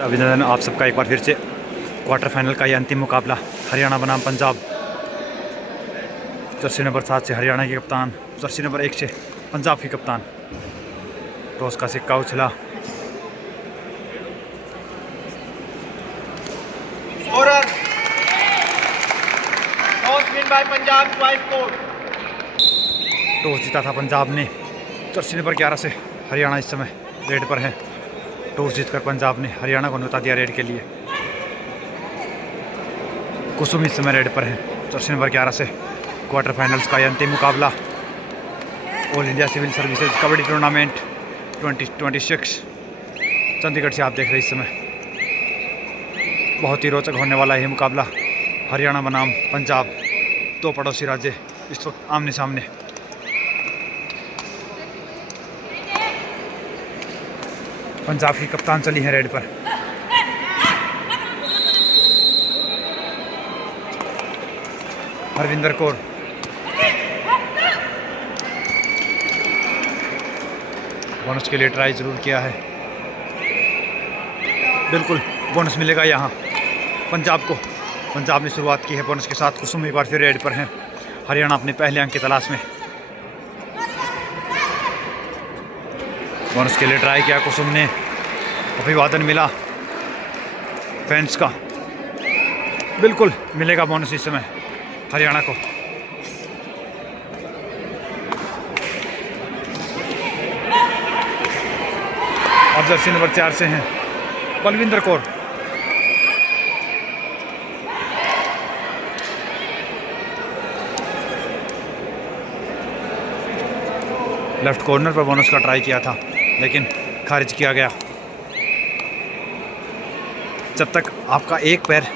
अभिनंदन आप सबका एक बार फिर से क्वार्टर फाइनल का ये अंतिम मुकाबला हरियाणा बनाम पंजाब। जर्सी नंबर 7 से हरियाणा के कप्तान, जर्सी नंबर 1 से पंजाब के कप्तान। टॉस का सिक्का उछला। टॉस जीता था पंजाब ने। जर्सी नंबर 11 से हरियाणा इस समय रेड पर है। टॉस जीतकर पंजाब ने हरियाणा को न्योता दिया रेड के लिए। कुसुम इस समय रेड पर है। जर्सी नंबर 11 से क्वार्टर फाइनल्स का यह अंतिम मुकाबला all India civil services kabaddi tournament 2026 Chandigarh से आप देख रहे हैं। इस समय बहुत ही रोचक होने वाला है ये मुकाबला। हरियाणा बनाम पंजाब, दो पड़ोसी राज्य इस वक्त आमने सामने। पंजाब की कप्तान चली है रेड पर। हरविंदर कौर, बोनस के लिए ट्राई जरूर किया है। बिल्कुल बोनस मिलेगा यहाँ पंजाब को। पंजाब ने शुरुआत की है बोनस के साथ। कुसुम एक बार फिर रेड पर है। हरियाणा अपने पहले अंक की तलाश में। बोनस के लिए ट्राई किया कुसुम ने। अभिवादन मिला फैंस का। बिल्कुल मिलेगा बोनस इस समय हरियाणा को। अब जर्सी नंबर 4 से हैं बलविंदर कौर। लेफ्ट कॉर्नर पर बोनस का ट्राई किया था लेकिन खारिज किया गया। जब तक आपका एक पैर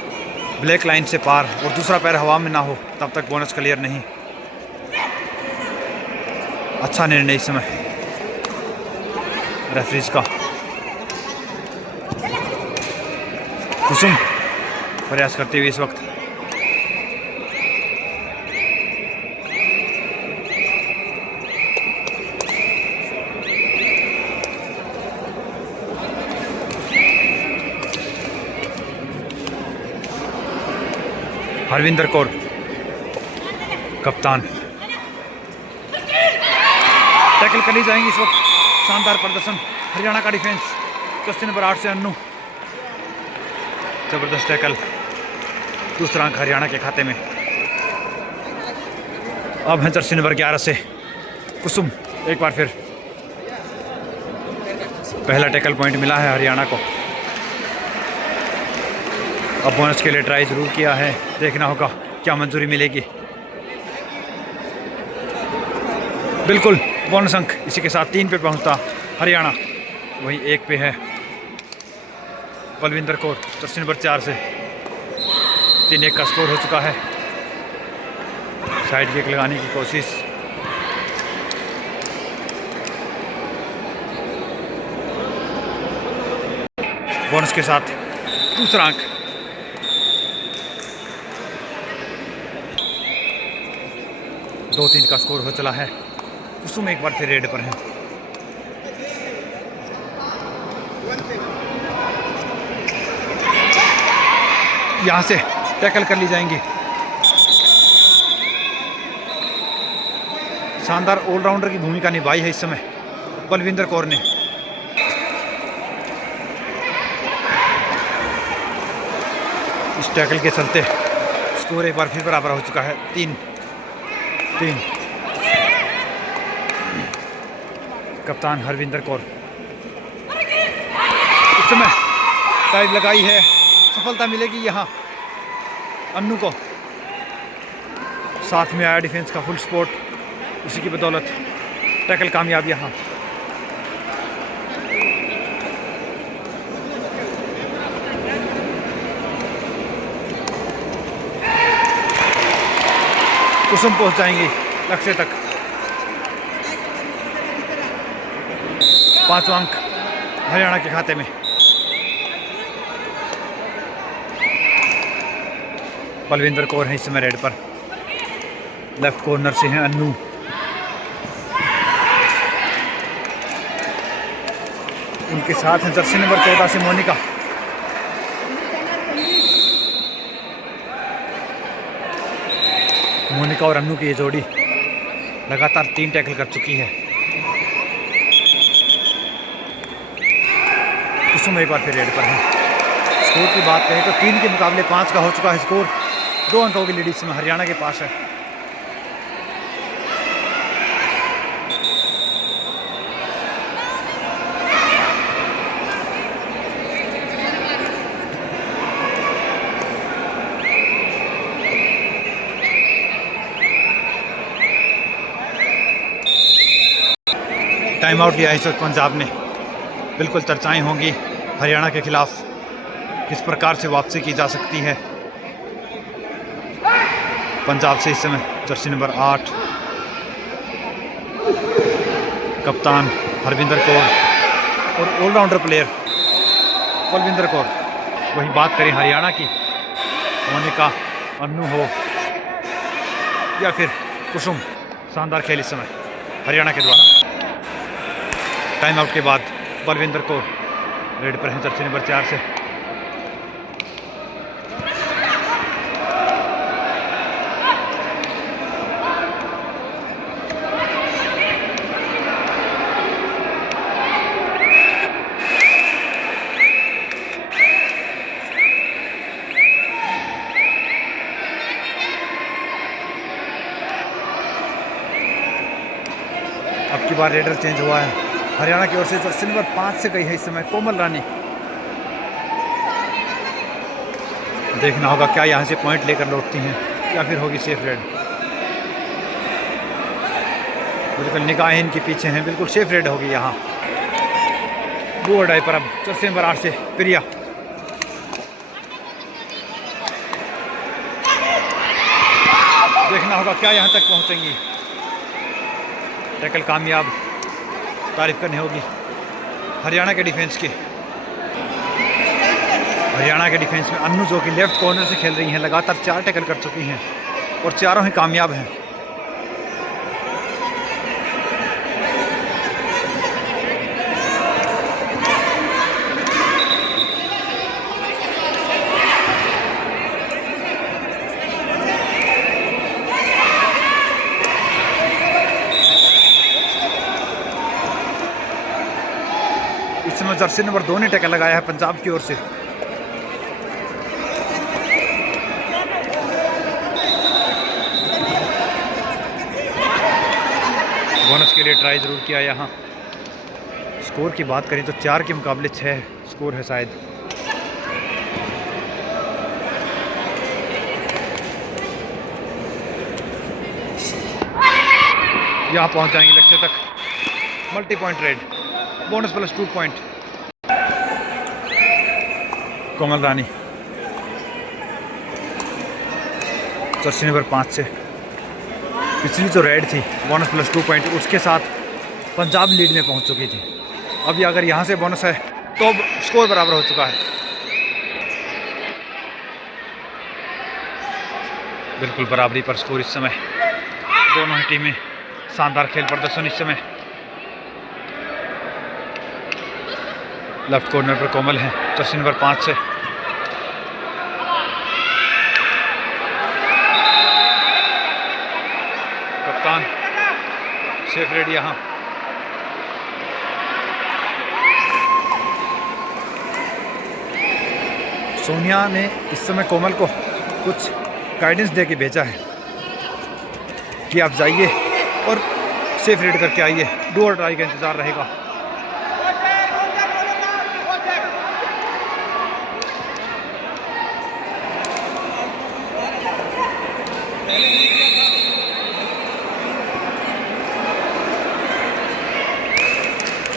ब्लैक लाइन से पार और दूसरा पैर हवा में ना हो तब तक बोनस क्लियर नहीं। अच्छा निर्णय इस समय रेफरीज का। कुसुम प्रयास करते हुए इस वक्त। हरविंदर कौर कप्तान टैकल कर ली जाएंगी इस वक्त। शानदार प्रदर्शन हरियाणा का डिफेंस। जर्सी नंबर 8 से अन्नू, जबरदस्त टैकल। दूसरा अंक हरियाणा के खाते में। अब है जर्सी नंबर 11 से कुसुम। एक बार फिर पहला टैकल पॉइंट मिला है हरियाणा को। अब बोनस के लिए ट्राई जरूर किया है। देखना होगा क्या मंजूरी मिलेगी। बिल्कुल बोनस अंक इसी के साथ 3 पे पहुंचता हरियाणा। वही 1 पे है बलविंदर कौर। जर्सी नंबर 4 से 3-1 का स्कोर हो चुका है। साइड किक लगाने की कोशिश। बोनस के साथ दूसरा अंक। दो 3 का स्कोर हो चला है। कुसुम एक बार फिर रेड पर है। यहां से टैकल कर ली जाएंगी। शानदार ऑलराउंडर की भूमिका निभाई है इस समय बलविंदर कौर ने। इस टैकल के चलते स्कोर एक बार फिर बराबर हो चुका है 3-3। कप्तान हरविंदर कौर इस समय टाइप लगाई है। सफलता मिलेगी यहाँ अन्नू को। साथ में आया डिफेंस का फुल सपोर्ट। उसी की बदौलत टैकल कामयाब यहाँ। कुसुम पहुंच जाएंगी लक्ष्य तक। 5वां अंक हरियाणा के खाते में। बलविंदर कौर है इस समय रेड पर। लेफ्ट कॉर्नर से हैं अन्नू। उनके साथ हैं जर्सी नंबर 14 से मोनिका। मोनिका और अन्नू की ये जोड़ी लगातार 3 टैकल कर चुकी है। कुसुम एक बार फिर रेड पर है। स्कोर की बात करें तो 3 के मुकाबले 5 का हो चुका है स्कोर। 2 अंकों की लीड इस समय हरियाणा के पास है। टाइम आउट लिया है इस वक्त पंजाब ने। बिल्कुल चर्चाएं होंगी हरियाणा के खिलाफ, किस प्रकार से वापसी की जा सकती है। पंजाब से इस समय जर्सी नंबर 8 कप्तान हरविंदर कौर और ऑलराउंडर प्लेयर कुलविंदर कौर। वही बात करें हरियाणा की, मोनिका, अन्नू हो या फिर कुसुम, शानदार खेल इस समय हरियाणा के द्वारा। टाइम आउट के बाद बलविंदर कौर रेड पर हैं जर्सी नंबर 4 से। अब की बार रेडर चेंज हुआ है हरियाणा की ओर से। जर्सी नंबर 5 से गई है इस समय कोमल रानी। देखना होगा क्या यहाँ से पॉइंट लेकर लौटती हैं या फिर होगी सेफ रेड। बिल्कुल निगाहें इनके पीछे हैं, बिल्कुल सेफ रेड होगी यहाँ। बोर्ड आई पर अब जर्सी नंबर 8 से प्रिया। देखना होगा क्या यहाँ तक पहुँचेंगी। टैकल कामयाब, तारीफ करनी होगी हरियाणा के डिफेंस की। हरियाणा के डिफेंस में अन्नू जो कि लेफ्ट कॉर्नर से खेल रही हैं, लगातार 4 टैकल कर चुकी हैं और चारों ही कामयाब हैं। इस समय जर्सी नंबर 2 ने टैकल लगाया है पंजाब की ओर से। बोनस के लिए ट्राई जरूर किया यहाँ। स्कोर की बात करें तो 4 के मुकाबले 6 स्कोर है शायद। यहाँ पहुँच जाएंगे लक्ष्य तक। Multi point raid, bonus plus 2 point. Komal Rani jersey number 5 से। पिछली जो रेड थी बोनस प्लस 2 पॉइंट, उसके साथ पंजाब लीड में पहुंच चुकी थी। अभी अगर यहां से बोनस है तो स्कोर बराबर हो चुका है। बिल्कुल बराबरी पर स्कोर इस समय। दोनों ही टीमें शानदार खेल प्रदर्शन इस समय। लेफ्ट कॉर्नर पर कोमल है जर्सी नंबर 5 से। कप्तान सेफ रेड यहाँ। सोनिया ने इस समय कोमल को कुछ गाइडेंस दे के भेजा है कि आप जाइए और सेफ रेड करके आइए। डू और ट्राई का इंतज़ार रहेगा।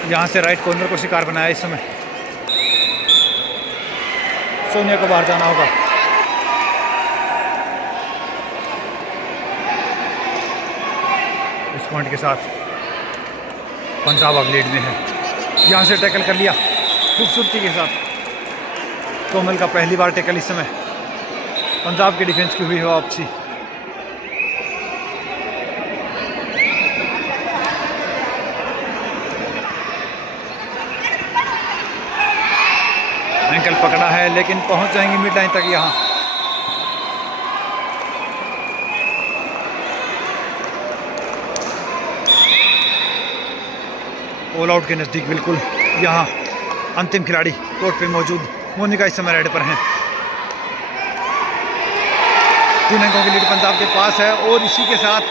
यहाँ से राइट कॉर्नर को शिकार बनाया इस समय। सोनिया को बाहर जाना होगा। इस पॉइंट के साथ पंजाब अब लीड में है। यहाँ से टैकल कर लिया खूबसूरती के साथ। कोमल का पहली बार टैकल इस समय। पंजाब के डिफेंस की हुई है वापसी। एंकल पकड़ा है लेकिन पहुंच जाएंगे मिड लाइन तक। यहाँ ऑल आउट के नज़दीक बिल्कुल। यहाँ अंतिम खिलाड़ी कोर्ट पे मौजूद मोनिका इस समय रेड पर हैं। 3 अंकों की लीड पंजाब के पास है और इसी के साथ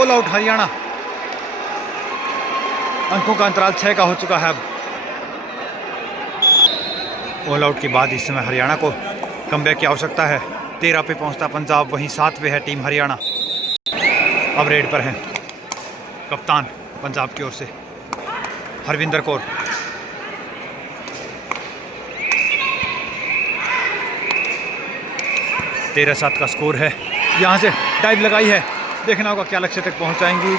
ऑल आउट हरियाणा। अंकों का अंतराल 6 का हो चुका है। अब ऑल आउट के बाद इस समय हरियाणा को कमबैक की आवश्यकता है। 13 पे पहुंचता पंजाब, वहीं 7 पे है टीम हरियाणा। अब रेड पर हैं कप्तान पंजाब की ओर से हरविंदर कौर। 13-7 का स्कोर है। यहाँ से डाइव लगाई है, देखना होगा क्या लक्ष्य तक पहुँचाएंगी।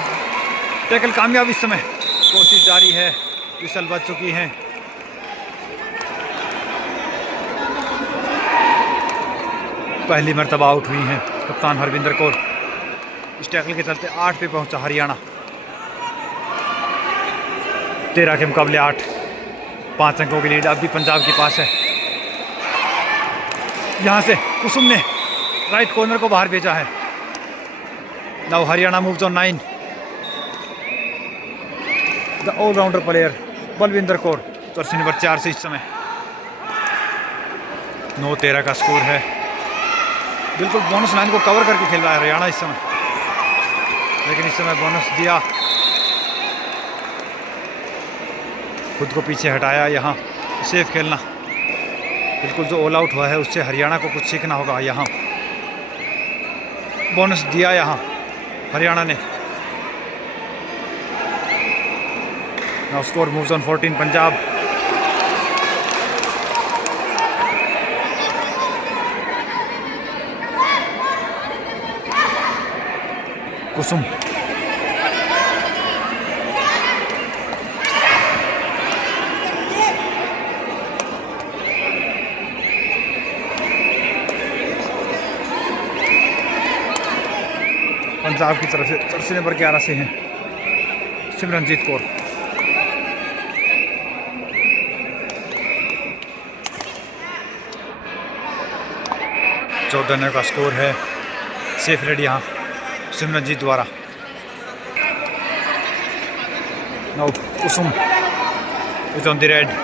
टैकल कामयाब, इस समय कोशिश जारी है, विसल बच चुकी हैं। पहली मर्तबा आउट हुई हैं कप्तान हरविंदर कौर। इस टैकल के चलते 8 पे पहुंचा हरियाणा। 13 के मुकाबले 8, 5 अंकों की लीड अब भी पंजाब के पास है। यहाँ से कुसुम ने राइट कॉर्नर को बाहर भेजा है। Now Haryana moves on 9। The allrounder player Balwinder Kaur, jersey number 4 से इस समय। 9-13 का स्कोर है। बिल्कुल बोनस लाइन को कवर करके खेल रहा है हरियाणा इस समय, लेकिन इस समय बोनस दिया, खुद को पीछे हटाया। यहाँ सेफ खेलना, बिल्कुल जो ऑल आउट हुआ है उससे हरियाणा को कुछ सीखना होगा। यहाँ बोनस दिया यहाँ हरियाणा ने। Now score moves on 14 Punjab. Kusum Punjab की तरफ से जर्सी नंबर 11 से हैं सिमरनजीत कौर। चौदह का स्कोर है। सेफ रेड यहाँ सिमरनजीत द्वारा। Now Kusum is on the red.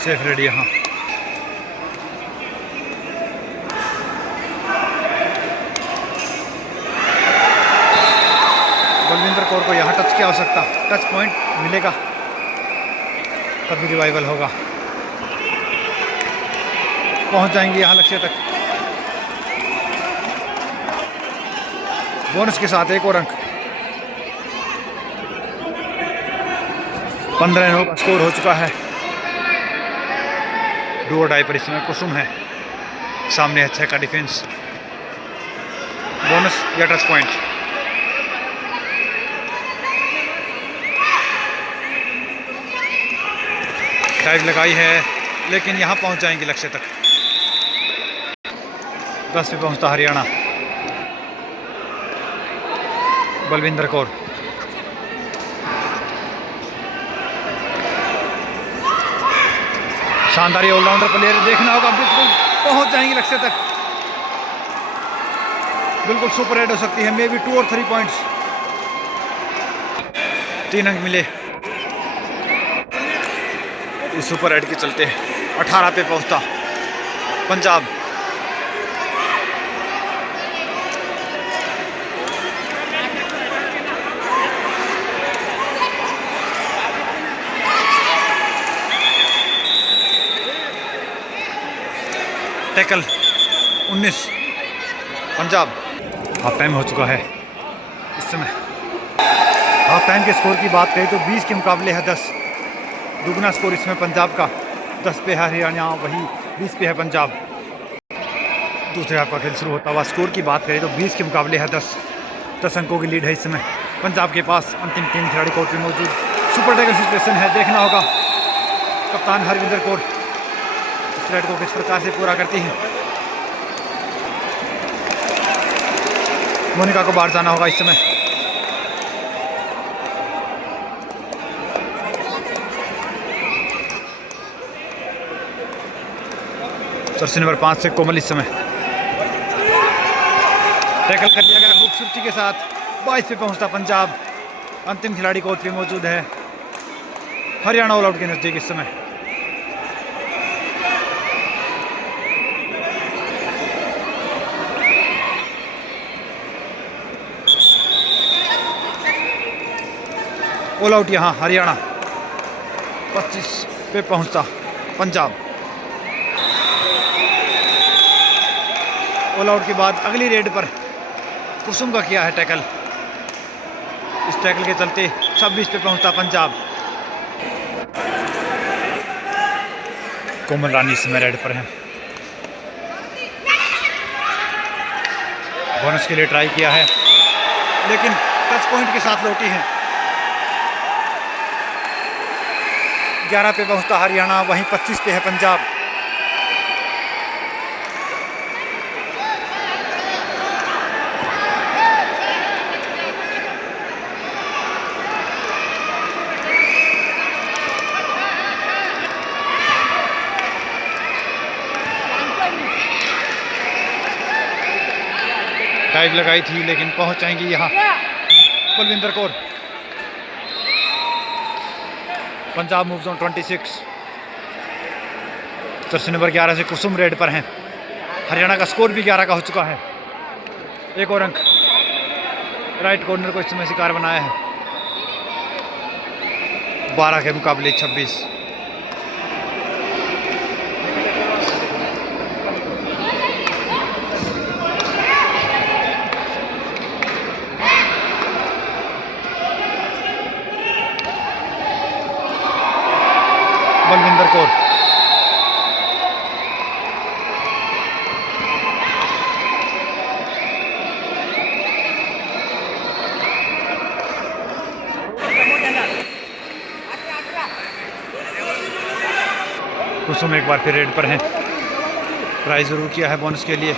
Safe red यहाँ। बलविंदर कौर को यहाँ टच की आवश्यकता, टच पॉइंट मिलेगा तभी रिवाइवल होगा। पहुँच जाएंगे यहाँ लक्ष्य तक। बोनस के साथ एक और अंक। 15-9 का स्कोर हो चुका है। डू और डाई पर इसमें कुसुम है, सामने है 6 का डिफेंस। बोनस या टच पॉइंट। डाइव लगाई है, लेकिन यहाँ पहुँच जाएंगे लक्ष्य तक। 10 पे पहुँचता हरियाणा। बलविंदर कौर शानदार ऑलराउंडर प्लेयर, देखना होगा, बिल्कुल पहुंच जाएंगे लक्ष्य तक। बिल्कुल सुपर हेड हो सकती है, मे बी 2 और 3 पॉइंट्स। 3 अंक मिले इस सुपर हेड के चलते। 18 पे पहुंचता Punjab. Tackle 19 Punjab. Half time हो चुका है इस समय। हाफ टाइम के स्कोर की बात करें तो 20 के मुकाबले है 10। दुगना स्कोर इसमें पंजाब का, 10 पे है हरियाणा, वही 20 पे है पंजाब। दूसरे हाफ का खेल शुरू होता हुआ स्कोर की बात करें तो 20 के मुकाबले है 10 अंकों की लीड है इस समय पंजाब के पास। अंतिम 3 खिलाड़ी कोर्ट में मौजूद। सुपर टैकल सिचुएशन है, देखना होगा कप्तान हरविंदर कौर इस थ्रेड को किस प्रकार से पूरा करती है। मोनिका को बाहर जाना होगा इस समय। जर्सी नंबर 5 से कोमल इस समय टैकल कर दिया गया खूबसूरती के साथ। 22 पे पहुंचता पंजाब। अंतिम खिलाड़ी कोर्ट पे मौजूद है। हरियाणा ऑल आउट के नजदीक इस समय। ऑल आउट यहाँ हरियाणा। 25 पे पहुंचता पंजाब। ऑल आउट के बाद अगली रेड पर कुसुम का किया है टैकल। इस टैकल के चलते 26 पे पहुंचता पंजाब। कोमल रानी इस समय रेड पर है। बोनस के लिए ट्राई किया है लेकिन टच पॉइंट के साथ लौटी है। 11 पे पहुंचता हरियाणा। वहीं 25 पे है पंजाब। डाइव लगाई थी लेकिन पहुंच जाएंगी यहाँ Balwinder Kaur. Punjab moves on 26। Jersey number 11 से कुसुम रेड पर हैं। हरियाणा का स्कोर भी 11 का हो चुका है। एक और अंक राइट कॉर्नर को इस समय शिकार बनाया है। 12 के मुकाबले 26। बलविंदर कौर कुसुम एक बार फिर रेड पर हैं। ट्राई जरूर किया है बोनस के लिए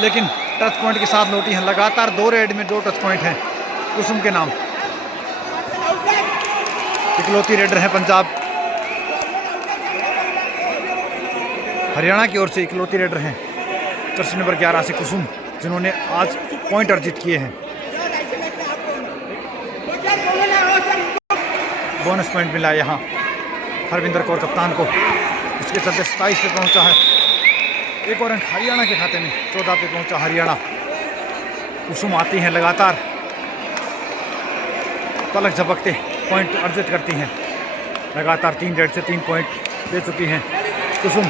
लेकिन टच पॉइंट के साथ लौटी हैं। लगातार 2 रेड में 2 टच पॉइंट हैं कुसुम के नाम। इकलौती रेडर है पंजाब। हरियाणा की ओर से इकलौती रेडर हैं जर्सी नंबर 11 से कुसुम, जिन्होंने आज पॉइंट अर्जित किए हैं। बोनस पॉइंट मिला यहाँ हरविंदर कौर कप्तान को। इसके चलते 27 पे पहुंचा है। एक और अंक हरियाणा के खाते में। 14 पे पहुंचा हरियाणा। कुसुम आती हैं लगातार पलक झपकते पॉइंट अर्जित करती हैं। लगातार 3 रेड से 3 पॉइंट दे चुकी हैं कुसुम।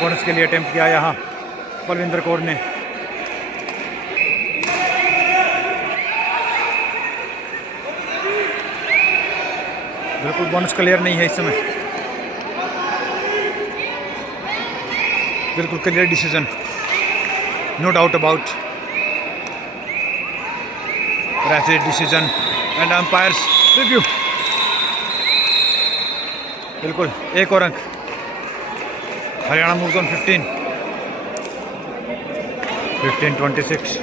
बोनस के लिए अटेम्प्ट किया यहाँ बलविंदर कौर ने। बिल्कुल बोनस क्लियर नहीं है इस समय। बिल्कुल clear decision, no doubt about. Referee decision and umpires review. बिल्कुल एक और अंक। Haryana moves on 15-26।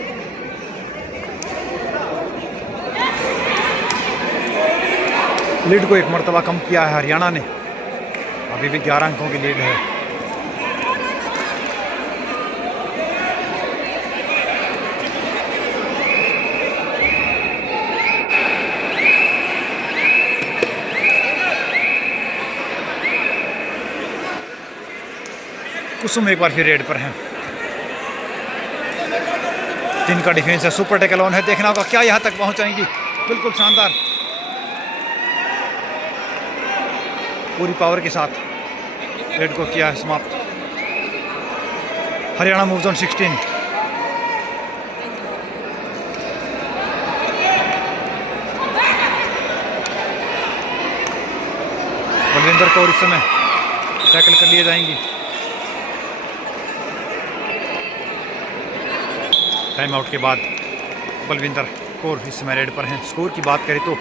लीड को एक मरतबा कम किया है हरियाणा ने। अभी भी 11 अंकों की लीड है। कुसुम एक बार फिर रेड पर हैं। 3 का डिफेंस है। सुपर टैकल ऑन है। देखना होगा क्या यहां तक पहुंचाएंगी। बिल्कुल शानदार पूरी पावर के साथ रेड को किया है समाप्त। Haryana moves on 16। बलविंदर कौर इस समय टैकल कर लिए जाएंगी। टाइम आउट के बाद बलविंदर कौर इस समय रेड पर हैं। स्कोर की बात करें तो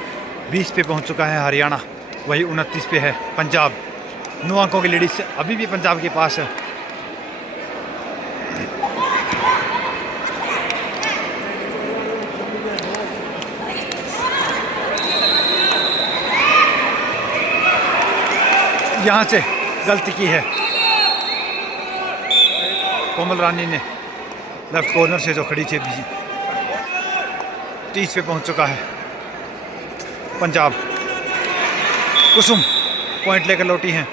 20 पे पहुंच चुका है हरियाणा। वही 29 पे है पंजाब। 9 अंकों की लीड अभी भी पंजाब के पास है। यहाँ से गलती की है कोमल रानी ने, लेफ्ट कॉर्नर से जो खड़ी थी 30 पे पहुंच चुका है पंजाब। कुसुम पॉइंट लेकर लौटी हैं।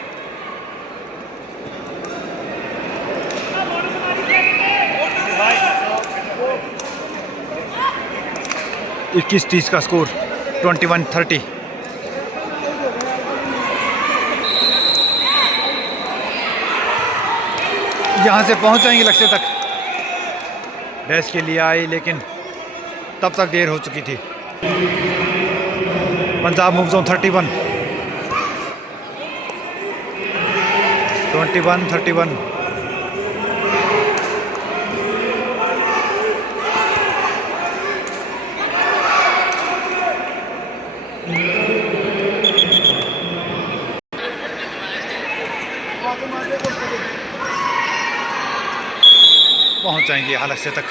इक्कीस 30 का स्कोर, 21-30। यहाँ से पहुँच जाएंगे लक्ष्य तक, डैश के लिए आई लेकिन तब तक देर हो चुकी थी। Punjab moves on 31, 21-31। पहुंच जाएंगे यहाँ लक्ष्य तक।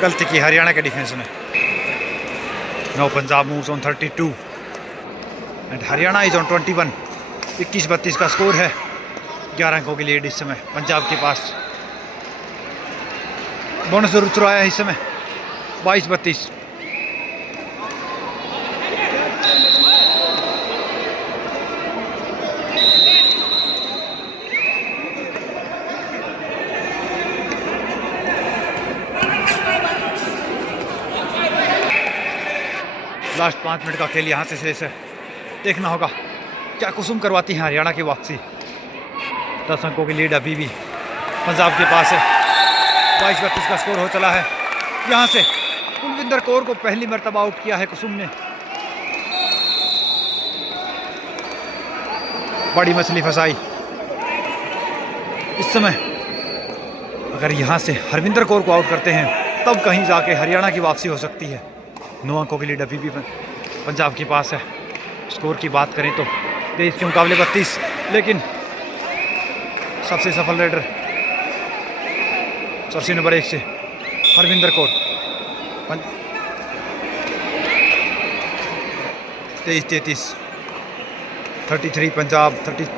गलती की हरियाणा के डिफेंस में। No Punjab moves on 32 and Haryana is on 21। 21-32 का स्कोर है। 11 अंकों की लीड इस समय पंजाब के पास। बोनस जरूर चुराया इस समय। 22-32। लास्ट 5 मिनट का खेल यहाँ से शेष है। देखना होगा क्या कुसुम करवाती है हरियाणा की वापसी। 10 अंकों की लीड अभी भी पंजाब के पास है। 22-32 का स्कोर हो चला है। यहाँ से कुलविंदर कौर को पहली मर्तबा आउट किया है कुसुम ने। बड़ी मछली फंसाई इस समय। अगर यहाँ से हरविंदर कौर को आउट करते हैं तब कहीं जाके हरियाणा की वापसी हो सकती है। 9 अंकों की लीड अभी भी पंजाब के पास है। स्कोर की बात करें तो 23 के मुकाबले 32, लेकिन सबसे सफल रेडर जर्सी नंबर 1 से हरविंदर कौर। 23-33, 33 पंजाब, 23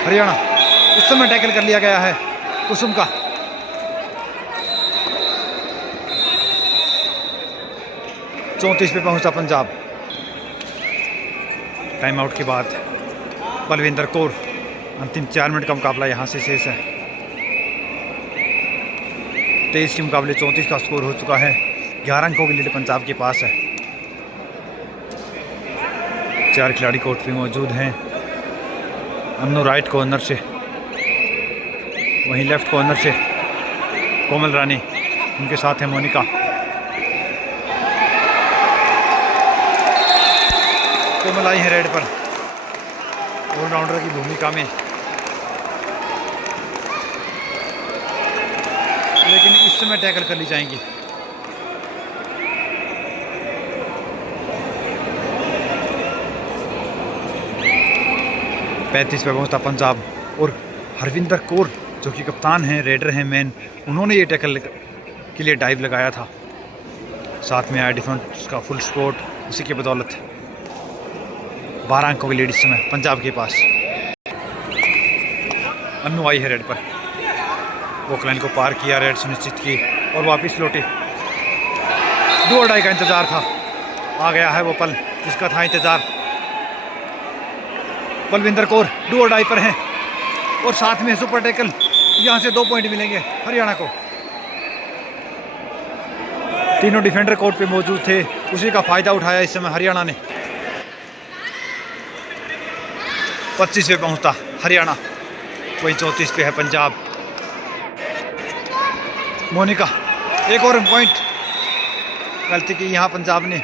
हरियाणा। इस समय टैकल कर लिया गया है कुसुम का। चौंतीस पे पहुंचा पंजाब। टाइम आउट के बाद बलविंदर कौर। अंतिम 4 मिनट का मुकाबला यहां से शेष है। 23 के मुकाबले 34 का स्कोर हो चुका है। 11 अंकों की लीड पंजाब के पास है। 4 खिलाड़ी कोर्ट पे मौजूद हैं। अन्नू राइट कॉर्नर से, वहीं लेफ्ट कॉर्नर से कोमल रानी, उनके साथ है मोनिका। कोमल आई है रेड पर ऑलराउंडर की भूमिका में, लेकिन इस समय टैकल कर ली जाएंगी। पैंतीस पे पहुंचता पंजाब और हरविंदर कौर जो कि कप्तान हैं, रेडर हैं मेन, उन्होंने ये टैकल के लिए डाइव लगाया था। साथ में आया डिफेंस का फुल सपोर्ट, उसी की बदौलत 12 अंकों की लीड इस समय पंजाब के पास। अन्नू आई है रेड पर, वोकलाइन को पार किया, रेड सुनिश्चित की और वापस लौटी। 2 अढ़ाई का इंतजार था, आ गया है वो पल जिसका था इंतजार। बलविंदर कौर 2 अढ़ाई पर हैं और साथ में सुपर टैकल। यहाँ से 2 पॉइंट मिलेंगे हरियाणा को। तीनों डिफेंडर कोर्ट पे मौजूद थे, उसी का फायदा उठाया इस समय हरियाणा ने। 25 पे पहुंचता हरियाणा, वही 34 पे है पंजाब। मोनिका एक और पॉइंट, गलती की यहाँ पंजाब ने।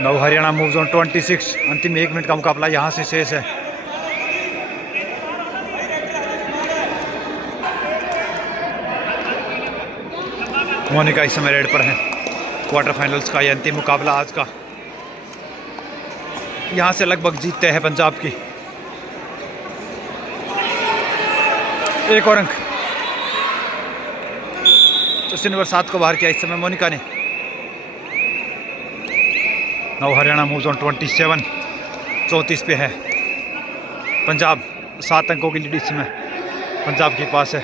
नव हरियाणा मूव्स ऑन 26। अंतिम 1 मिनट का मुकाबला यहाँ से शेष है। मोनिका इस समय रेड पर है। क्वार्टर फाइनल्स का ये अंतिम मुकाबला आज का। यहाँ से लगभग जीतते हैं पंजाब की। एक और अंक जसवीन नंबर 7 को बाहर किया इस समय मोनिका ने। नाउ हरियाणा मूव्स ऑन 27, 34 पे है। पंजाब 7 अंकों की लीड इस समय पंजाब के पास है।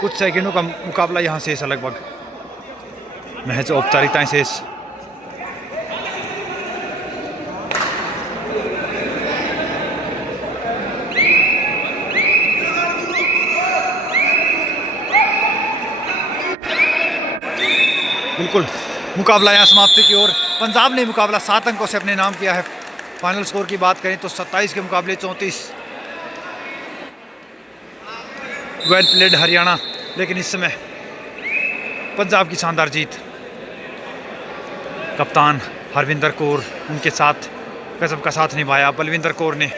कुछ सेकंडों का मुकाबला यहाँ शेष है, लगभग महज औपचारिकताएं शेष। बिल्कुल मुकाबला यहाँ समाप्ति की ओर। पंजाब ने मुकाबला 7 अंकों से अपने नाम किया है। फाइनल स्कोर की बात करें तो 27 के मुकाबले 34। वेल प्लेड हरियाणा, लेकिन इस समय पंजाब की शानदार जीत। कप्तान हरविंदर कौर उनके साथ गजब का साथ निभाया। बलविंदर कौर ने